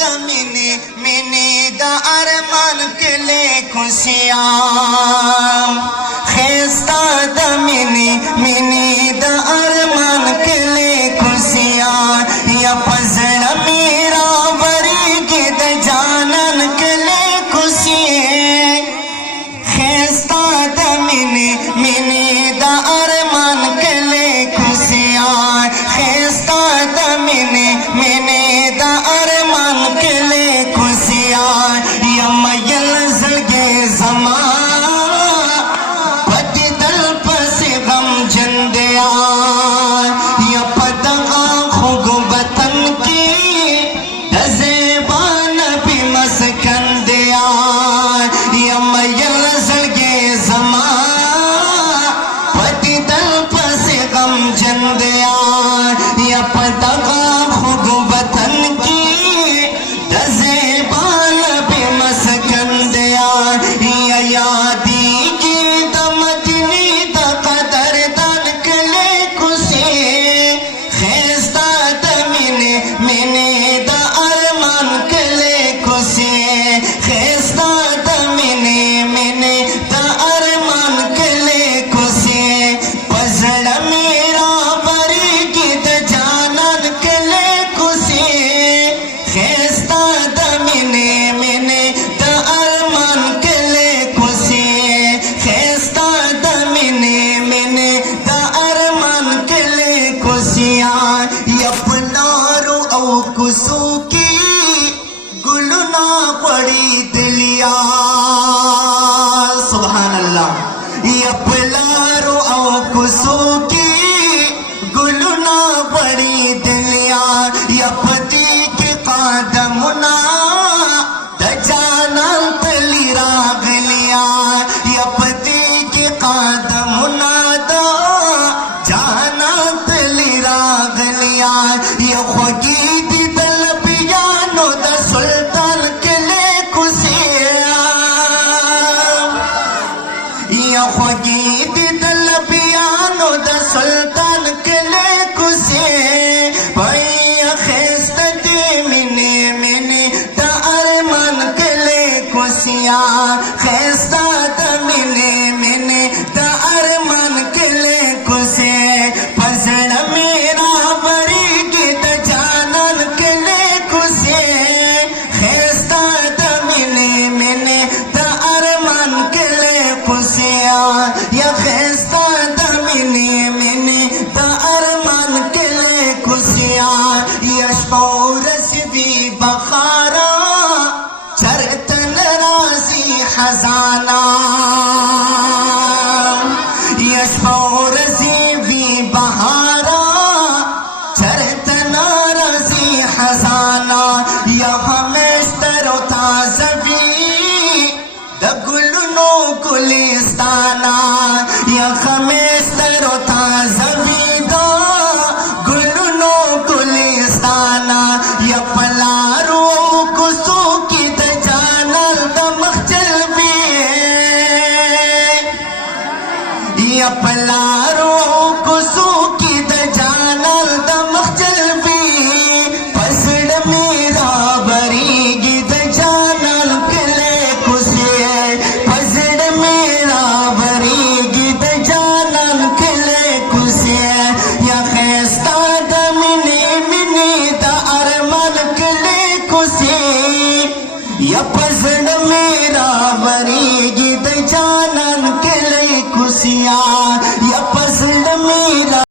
दमिनी mini दा अरमान कले खुशियां खेस्ता दमिनी मिनी दा अरमान कले खुशियां या पजड़ मेरा वरी गिद जानन कले खुशियां खेस्ता दमिनी मिनी दा अरमान कले खुशियां खेस्ता दमिनी मिनी दा अरमान कले खुशियां या मयल जगे ज़मान पति दल पसे गम जंदिया या पदगा खुग वतन की दज़ेबान भी मस्कन दिया या मयल जगे ज़मान पति दल पसे गम जंदिया या पदगा खुग वतन की दज़ेबान भी मस्कन दिया या यादी की दमदनी दा कदर दान कले खुशी खेस्ता दमिने मिने दा अरमान कले खुशी खेस्ता दमिने मिने दा अरमान कले खुशी पजड़ मेरा बरी गिद जानन कले खुशी खेस्ता दमिने मिने दा अरमान कले खुशी खेस्ता दमिने मिने दा अरमान कले खुशियां यपनारो औ कुसू की गुलना पड़ी दिलिया सुभान अल्लाह यपनारो औ कुसू की गुलना पड़ी दिलिया यपति के कादमुना दजाना तली रागलिया यपति के कादमुना दा जाना तली रागलिया ये खोगी दी तलबियानो दा सुल्तान कले खुशियां ये खोगी दी तलबियानो दा सुल्तान कले खुशियां भैया खेस्ता दे मिने मिने दा अरमान कले खुशियां खेस्ता दा मिने मिने दा अरमान कले खुशियां फजड़ मेरा बरी गिद जानन कले खुशियां खेस्ता दा मिने मिने दा अरमान कले खुशियां या खेस्ता दा मिने मिने दा अरमान कले खुशियां यशौरस भी बखारा चरतन राजी खजाना यशौरसी भी बहारा चरतन राजी खजाना या हमेश तरो ताज़बी द गुलनो गुलिस्ताना या हमेश तरो ताज़बी द गुलनो गुलिस्ताना या पलारो कुसू की द जानल द मखजल भी या पलारो कुसू की द जानल द मखजल भी पसड़ मेरा बरी गिद जानल कले खुशी पसड़ मेरा बरी गिद जानल कले खुशी या खेस्ता दमिनी मिनी दा अरमान कले खुशी या पसड़ मेरा बरी गिद जानल कले खुशियां या पसड़ मेरा